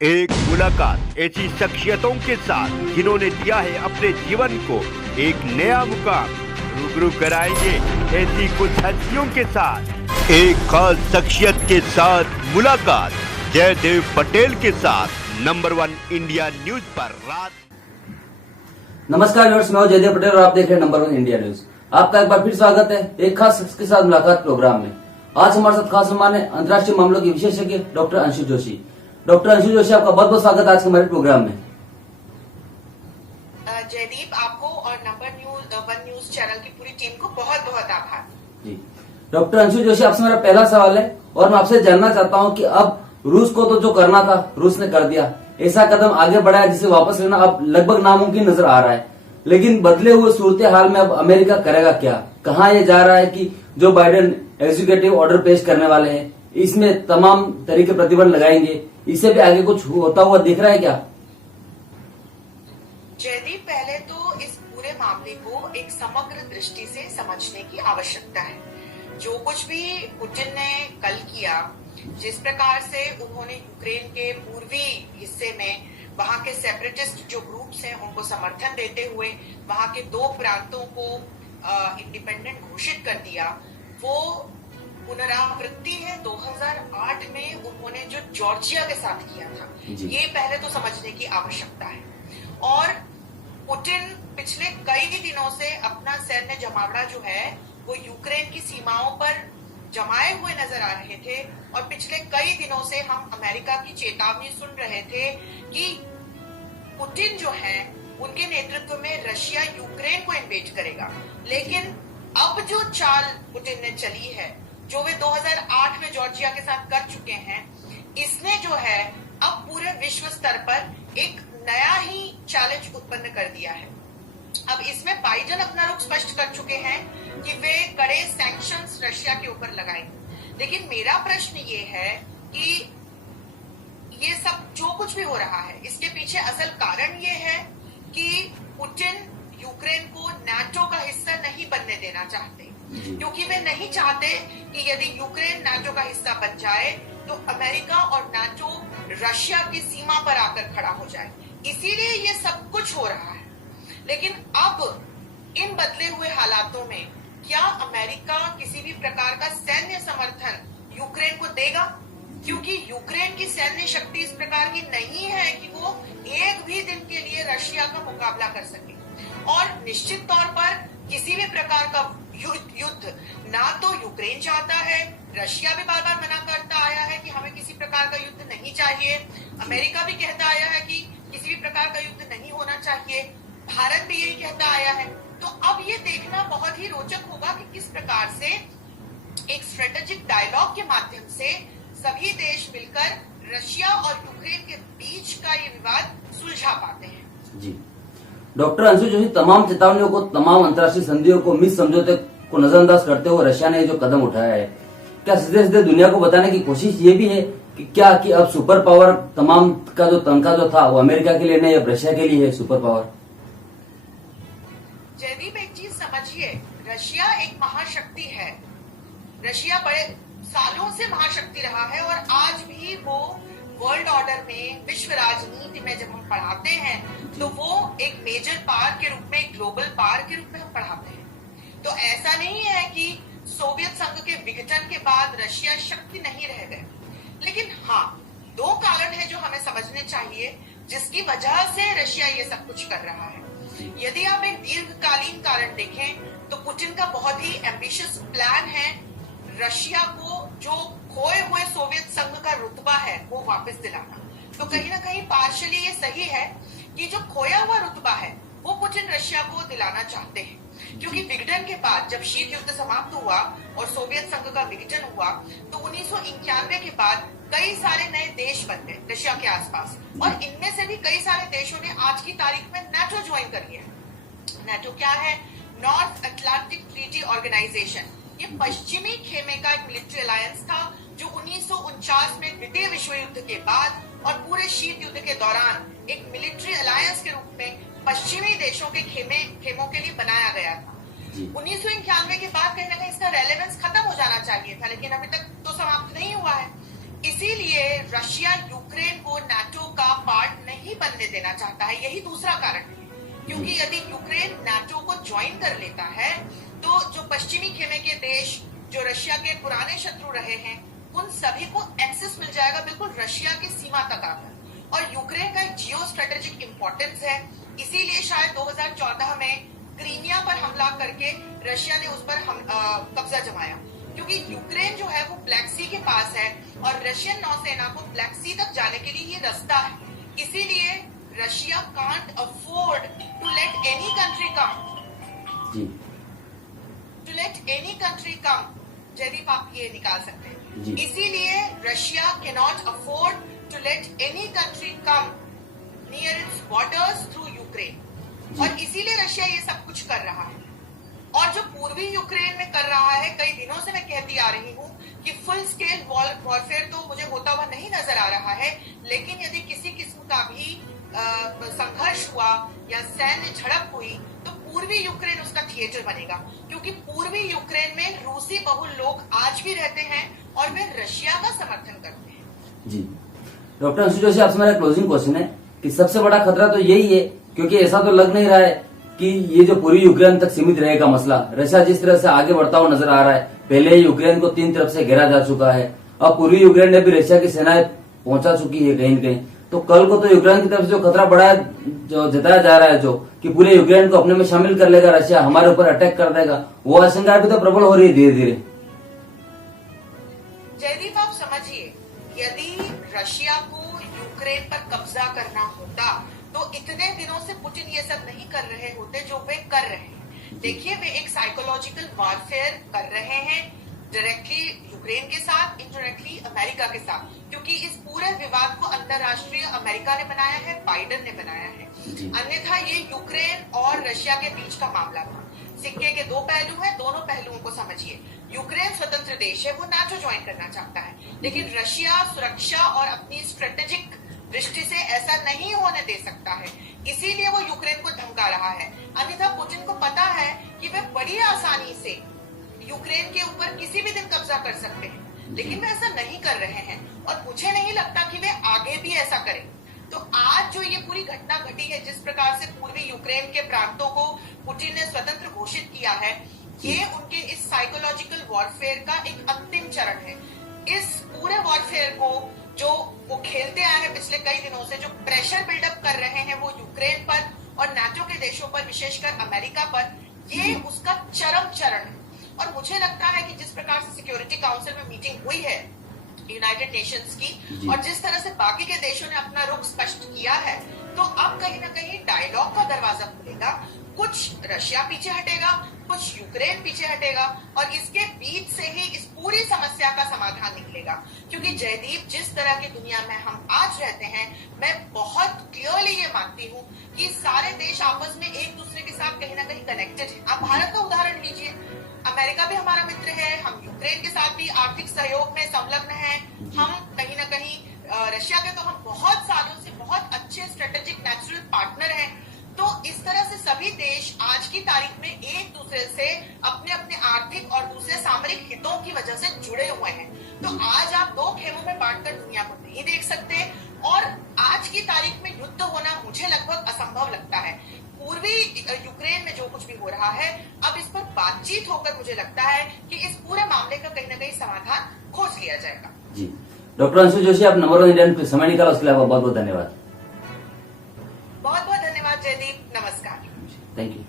एक मुलाकात ऐसी शख्सियतों के साथ जिन्होंने दिया है अपने जीवन को एक नया मुकाम। रूबरू कराएंगे ऐसी कुछ हस्तियों के साथ एक खास शख्सियत के साथ मुलाकात जयदेव पटेल के साथ नंबर 1 इंडिया न्यूज पर रात। नमस्कार व्यूअर्स, मैं हूं जयदेव पटेल और आप देख रहे हैं नंबर 1 इंडिया न्यूज। आपका एक बार फिर स्वागत है एक खास शख्स के साथ मुलाकात प्रोग्राम में। आज हमारे साथ खास मेहमान है अंतर्राष्ट्रीय मामलों के विशेषज्ञ डॉक्टर अंशु जोशी। डॉक्टर अंशु जोशी, आपका बहुत बहुत स्वागत है आज के हमारे प्रोग्राम में। जयदीप, आपको और नंबर 1 न्यूज चैनल की पूरी टीम को बहुत बहुत आभार। जी डॉक्टर अंशु जोशी, आपसे मेरा पहला सवाल है और मैं आपसे जानना चाहता हूं कि अब रूस को तो जो करना था रूस ने कर दिया, ऐसा कदम आगे बढ़ा है जिसे वापस लेना अब लगभग नामुमकिन नजर आ रहा है। लेकिन बदले हुए सूरत हाल में अब अमेरिका करेगा क्या? कहाँ ये जा रहा है कि जो बाइडेन एग्जीक्यूटिव ऑर्डर पेश करने वाले हैं इसमें तमाम तरीके प्रतिबंध लगाएंगे, इससे भी आगे कुछ होता हुआ दिख रहा है क्या? जयदीप, पहले तो इस पूरे मामले को एक समग्र दृष्टि से समझने की आवश्यकता है। जो कुछ भी पुतिन ने कल किया, जिस प्रकार से उन्होंने यूक्रेन के पूर्वी हिस्से में वहां के सेपरेटिस्ट जो ग्रुप्स हैं उनको समर्थन देते हुए वहां के 2 प्रांतों को इंडिपेंडेंट घोषित कर दिया, वो पुनरावृत्ति है 2008 में उन्होंने जो जॉर्जिया के साथ किया था। ये पहले तो समझने की आवश्यकता है। और पुतिन पिछले कई दिनों से अपना सैन्य जमावड़ा जो है वो यूक्रेन की सीमाओं पर जमाए हुए नजर आ रहे थे और पिछले कई दिनों से हम अमेरिका की चेतावनी सुन रहे थे कि पुतिन जो है उनके नेतृत्व में रशिया यूक्रेन को इन्वेड करेगा। लेकिन अब जो चाल पुतिन ने चली है, जो वे 2008 में जॉर्जिया के साथ कर चुके हैं, इसने जो है अब पूरे विश्व स्तर पर एक नया ही चैलेंज उत्पन्न कर दिया है। अब इसमें बाइडेन अपना रुख स्पष्ट कर चुके हैं कि वे कड़े सैंक्शंस रशिया के ऊपर लगाएंगे। लेकिन मेरा प्रश्न ये है कि ये सब जो कुछ भी हो रहा है इसके पीछे असल कारण ये है कि पुतिन यूक्रेन को नाटो का हिस्सा नहीं बनने देना चाहते, क्योंकि वे नहीं चाहते कि यदि यूक्रेन नाटो का हिस्सा बन जाए तो अमेरिका और नाटो रशिया की सीमा पर आकर खड़ा हो जाए। इसीलिए ये सब कुछ हो रहा है। लेकिन अब इन बदले हुए हालातों में क्या अमेरिका किसी भी प्रकार का सैन्य समर्थन यूक्रेन को देगा? क्योंकि यूक्रेन की सैन्य शक्ति इस प्रकार की नहीं है कि वो एक भी दिन के लिए रशिया का मुकाबला कर सके। और निश्चित तौर पर किसी भी प्रकार का युद्ध ना तो यूक्रेन चाहता है, रशिया भी बार बार मना करता आया है कि हमें किसी प्रकार का युद्ध नहीं चाहिए, अमेरिका भी कहता आया है कि किसी भी प्रकार का युद्ध नहीं होना चाहिए, भारत भी यही कहता आया है। तो अब ये देखना बहुत ही रोचक होगा कि किस प्रकार से एक स्ट्रेटेजिक डायलॉग के माध्यम से सभी देश मिलकर रशिया और यूक्रेन के बीच का ये विवाद सुलझा पाते हैं। जी डॉक्टर अंशु जोशी, तमाम चेतावनियों को, तमाम अंतर्राष्ट्रीय संधियों को, मिस समझौते को नजरअंदाज करते हुए रशिया ने जो कदम उठाया है, क्या सीधे सीधे दुनिया को बताने की कोशिश ये भी है कि क्या कि अब सुपर पावर तमाम का जो तनखा जो था वो अमेरिका के लिए नहीं, अब रशिया के लिए है सुपर पावर? जयदीप, एक चीज समझिए, रशिया एक महाशक्ति है। रशिया बड़े सालों से महाशक्ति रहा है और आज भी वो वर्ल्ड ऑर्डर में, विश्व राजनीति में जब हम पढ़ाते हैं तो वो एक मेजर पावर के रूप में, एक ग्लोबल पावर के रूप में हम पढ़ाते हैं। तो ऐसा नहीं है कि सोवियत संघ के विघटन के बाद रशिया शक्ति नहीं रह गए। लेकिन हाँ, 2 कारण है जो हमें समझने चाहिए जिसकी वजह से रशिया ये सब कुछ कर रहा है। यदि आप एक दीर्घकालीन कारण देखें तो पुतिन का बहुत ही एम्बिशियस प्लान है रशिया को जो खोए हुए सोवियत संघ का रुतबा है वो वापस दिलाना। तो कहीं ना कहीं पार्शियली ये सही है कि जो खोया हुआ रुतबा है वो पुतिन रशिया को दिलाना चाहते हैं, क्योंकि विघटन के बाद जब शीत युद्ध समाप्त हुआ और सोवियत संघ का विघटन हुआ तो 1991 के बाद कई सारे नए देश बन गए रशिया के आसपास, और इनमें से भी कई सारे देशों ने आज की तारीख में नाटो ज्वाइन कर लिया। नाटो क्या है? North Atlantic Treaty Organization. ये पश्चिमी खेमे का एक मिलिट्री अलायंस था जो 1949 में द्वितीय विश्व युद्ध के बाद और पूरे शीत युद्ध के दौरान एक मिलिट्री अलायंस के रूप में पश्चिमी देशों के खेमों के लिए बनाया गया था। 1991 के बाद कहीं ना कहीं इसका रेलेवेंस खत्म हो जाना चाहिए था, लेकिन अभी तक तो समाप्त नहीं हुआ है। इसीलिए रशिया यूक्रेन को नाटो का पार्ट नहीं बनने देना चाहता है। यही दूसरा कारण है, क्योंकि यदि यूक्रेन नाटो को ज्वाइन कर लेता है तो जो पश्चिमी खेमे के देश जो रशिया के पुराने शत्रु रहे हैं उन सभी को एक्सेस मिल जाएगा बिल्कुल रशिया की सीमा तक आकर। और यूक्रेन का एक जियो स्ट्रेटेजिक इंपॉर्टेंस है, इसीलिए शायद 2014 में क्रीमिया पर हमला करके रशिया ने उस पर कब्जा जमाया, क्योंकि यूक्रेन जो है वो ब्लैक सी के पास है और रशियन नौसेना को ब्लैक सी तक जाने के लिए ये रास्ता है। इसीलिए Russia can't afford to let any country come, to let any country come. Jaideep आप ये निकाल सकते हैं। इसीलिए Russia can not afford to let any country come near its borders through Ukraine, और इसीलिए रशिया ये सब कुछ कर रहा है। और जो पूर्वी यूक्रेन में कर रहा है, कई दिनों से मैं कहती आ रही हूँ कि फुल स्केल वॉरफेयर तो मुझे होता हुआ नहीं नजर आ रहा है, लेकिन यदि किसी किस्म का भी संघर्ष हुआ या सैन्य झड़प हुई तो पूर्वी यूक्रेन उसका थिएटर बनेगा, क्योंकि पूर्वी यूक्रेन में रूसी बहुल लोग आज भी रहते हैं और वे रशिया का समर्थन करते हैं। जी डॉक्टर अंशु जोशी, आपसे मेरा क्लोजिंग क्वेश्चन है कि सबसे बड़ा खतरा तो यही है, क्योंकि ऐसा तो लग नहीं रहा है कि ये जो पूर्वी यूक्रेन तक सीमित रहेगा मसला। रशिया जिस तरह से आगे बढ़ता हुआ नजर आ रहा है, पहले ही यूक्रेन को 3 तरफ से घेरा जा चुका है, अब पूर्वी यूक्रेन में भी रशिया की सेनाएं पहुंचा चुकी है कहीं न कहीं, तो कल को तो यूक्रेन की तरफ से जो खतरा बढ़ा है, जो जताया जा रहा है जो कि पूरे यूक्रेन को अपने में शामिल कर लेगा रशिया, हमारे ऊपर अटैक कर देगा, वो आशंका भी तो प्रबल हो रही है धीरे धीरे। जयदीप आप समझिए, यदि रशिया को यूक्रेन पर कब्जा करना होता तो इतने दिनों से पुतिन ये सब नहीं कर रहे होते जो वे कर रहे हैं। देखिए, वे एक साइकोलॉजिकल वॉरफेयर कर रहे हैं डायरेक्टली यूक्रेन के साथ, इनडायरेक्टली अमेरिका के साथ, क्योंकि इस पूरे विवाद को अंतरराष्ट्रीय अमेरिका ने बनाया है, बाइडेन ने बनाया है। अन्यथा ये यूक्रेन और रशिया के बीच का मामला था। सिक्के के 2 पहलू हैं, दोनों पहलुओं को समझिए। यूक्रेन स्वतंत्र देश है, वो नाटो ज्वाइन करना चाहता है, लेकिन रशिया सुरक्षा और अपनी स्ट्रेटेजिक दृष्टि से ऐसा नहीं होने दे सकता है, इसीलिए वो यूक्रेन को धमका रहा है। अन्यथा पुतिन को पता है कि वे बड़ी आसानी से यूक्रेन के ऊपर किसी भी दिन कब्जा कर सकते हैं, लेकिन वे ऐसा नहीं कर रहे हैं और मुझे नहीं लगता कि वे आगे भी ऐसा करें। तो आज जो ये पूरी घटना घटी है, जिस प्रकार से पूर्वी यूक्रेन के प्रांतों को पुतिन ने स्वतंत्र घोषित किया है, ये उनके इस साइकोलॉजिकल वॉरफेयर का एक अंतिम चरण है। इस पूरे वॉरफेयर को जो वो खेलते आए हैं पिछले कई दिनों से, जो प्रेशर बिल्डअप कर रहे हैं वो यूक्रेन पर और नाटो के देशों पर, विशेषकर अमेरिका पर, ये उसका चरम चरण है। और मुझे लगता है कि जिस प्रकार से सिक्योरिटी काउंसिल में मीटिंग हुई है यूनाइटेड नेशंस की, और जिस तरह से बाकी के देशों ने अपना रुख स्पष्ट किया है, तो अब कहीं ना कहीं डायलॉग का दरवाजा खुलेगा। कुछ रशिया पीछे हटेगा, कुछ यूक्रेन पीछे हटेगा, और इसके बीच से ही इस पूरी समस्या का समाधान निकलेगा। क्योंकि जयदीप, जिस तरह की दुनिया में हम आज रहते हैं, मैं बहुत क्लियरली ये मानती हूँ कि सारे देश आपस में एक दूसरे के साथ कहीं ना कहीं कनेक्टेड है। आप भारत का उदाहरण लीजिए, अमेरिका भी हमारा मित्र है, हम यूक्रेन के साथ भी आर्थिक सहयोग में संलग्न हैं, हम कहीं ना कहीं रशिया के तो हम बहुत सालों से बहुत अच्छे स्ट्रेटेजिक नेचुरल पार्टनर हैं। तो इस तरह से सभी देश आज की तारीख में एक दूसरे से अपने अपने आर्थिक और दूसरे सामरिक हितों की वजह से जुड़े हुए हैं। तो आज आप 2 खेमों में बांटकर दुनिया को नहीं देख सकते, और आज की तारीख में युद्ध होना मुझे लगभग असंभव लगता है। पूर्वी यूक्रेन में जो कुछ भी हो रहा है, अब इस पर बातचीत होकर मुझे लगता है कि इस पूरे मामले का कहीं ना कहीं समाधान खोज लिया जाएगा। जी डॉक्टर अंशु जोशी, आप नंबर 1 इंडियन पे समय निकाला, उसके लिए आपका बहुत बहुत धन्यवाद। बहुत बहुत धन्यवाद जयदीप, नमस्कार। Thank you.